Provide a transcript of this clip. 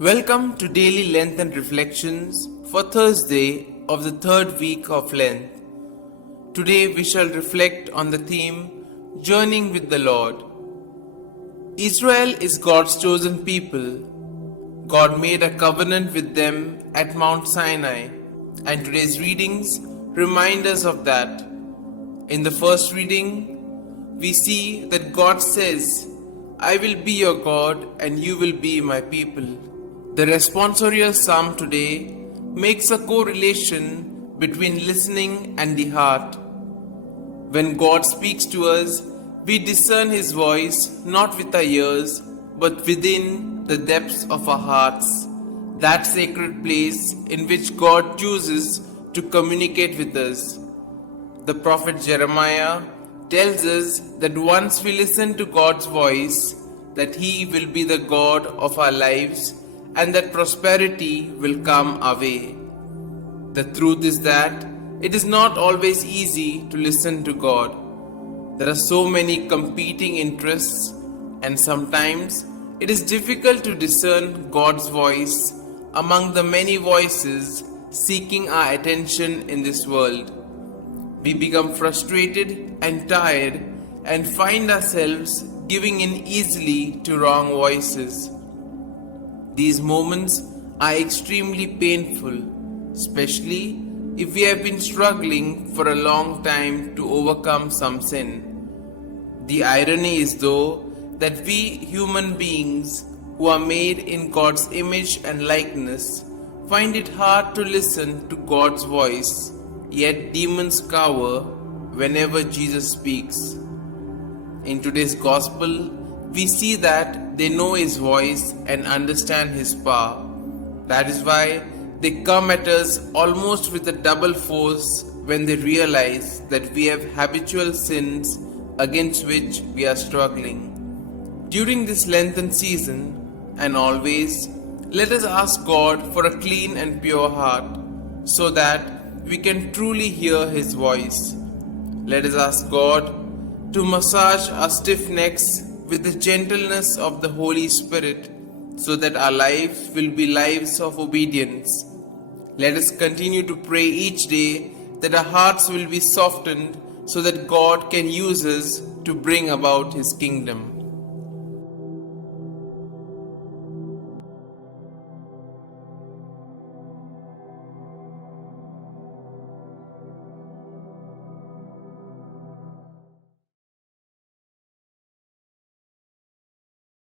Welcome to Daily Lenten Reflections for Thursday of the third week of Lent. Today we shall reflect on the theme Journeying with the Lord. Israel is God's chosen people. God made a covenant with them at Mount Sinai, and today's readings remind us of that. In the first reading, we see that God says, "I will be your God and you will be my people." The responsorial psalm today makes a correlation between listening and the heart. When God speaks to us, we discern His voice not with our ears but within the depths of our hearts, that sacred place in which God chooses to communicate with us. The prophet Jeremiah tells us that once we listen to God's voice, that He will be the God of our lives and that prosperity will come our way. The truth is that it is not always easy to listen to God. There are so many competing interests, and sometimes it is difficult to discern God's voice among the many voices seeking our attention in this world. We become frustrated and tired and find ourselves giving in easily to wrong voices. These moments are extremely painful, especially if we have been struggling for a long time to overcome some sin. The irony is, though, that we human beings who are made in God's image and likeness find it hard to listen to God's voice, yet demons cower whenever Jesus speaks. In today's Gospel, we see that they know His voice and understand His power. That is why they come at us almost with a double force when they realize that we have habitual sins against which we are struggling. During this Lenten season, and always, let us ask God for a clean and pure heart, so that we can truly hear His voice. Let us ask God to massage our stiff necks with the gentleness of the Holy Spirit, so that our lives will be lives of obedience. Let us continue to pray each day that our hearts will be softened so that God can use us to bring about His kingdom.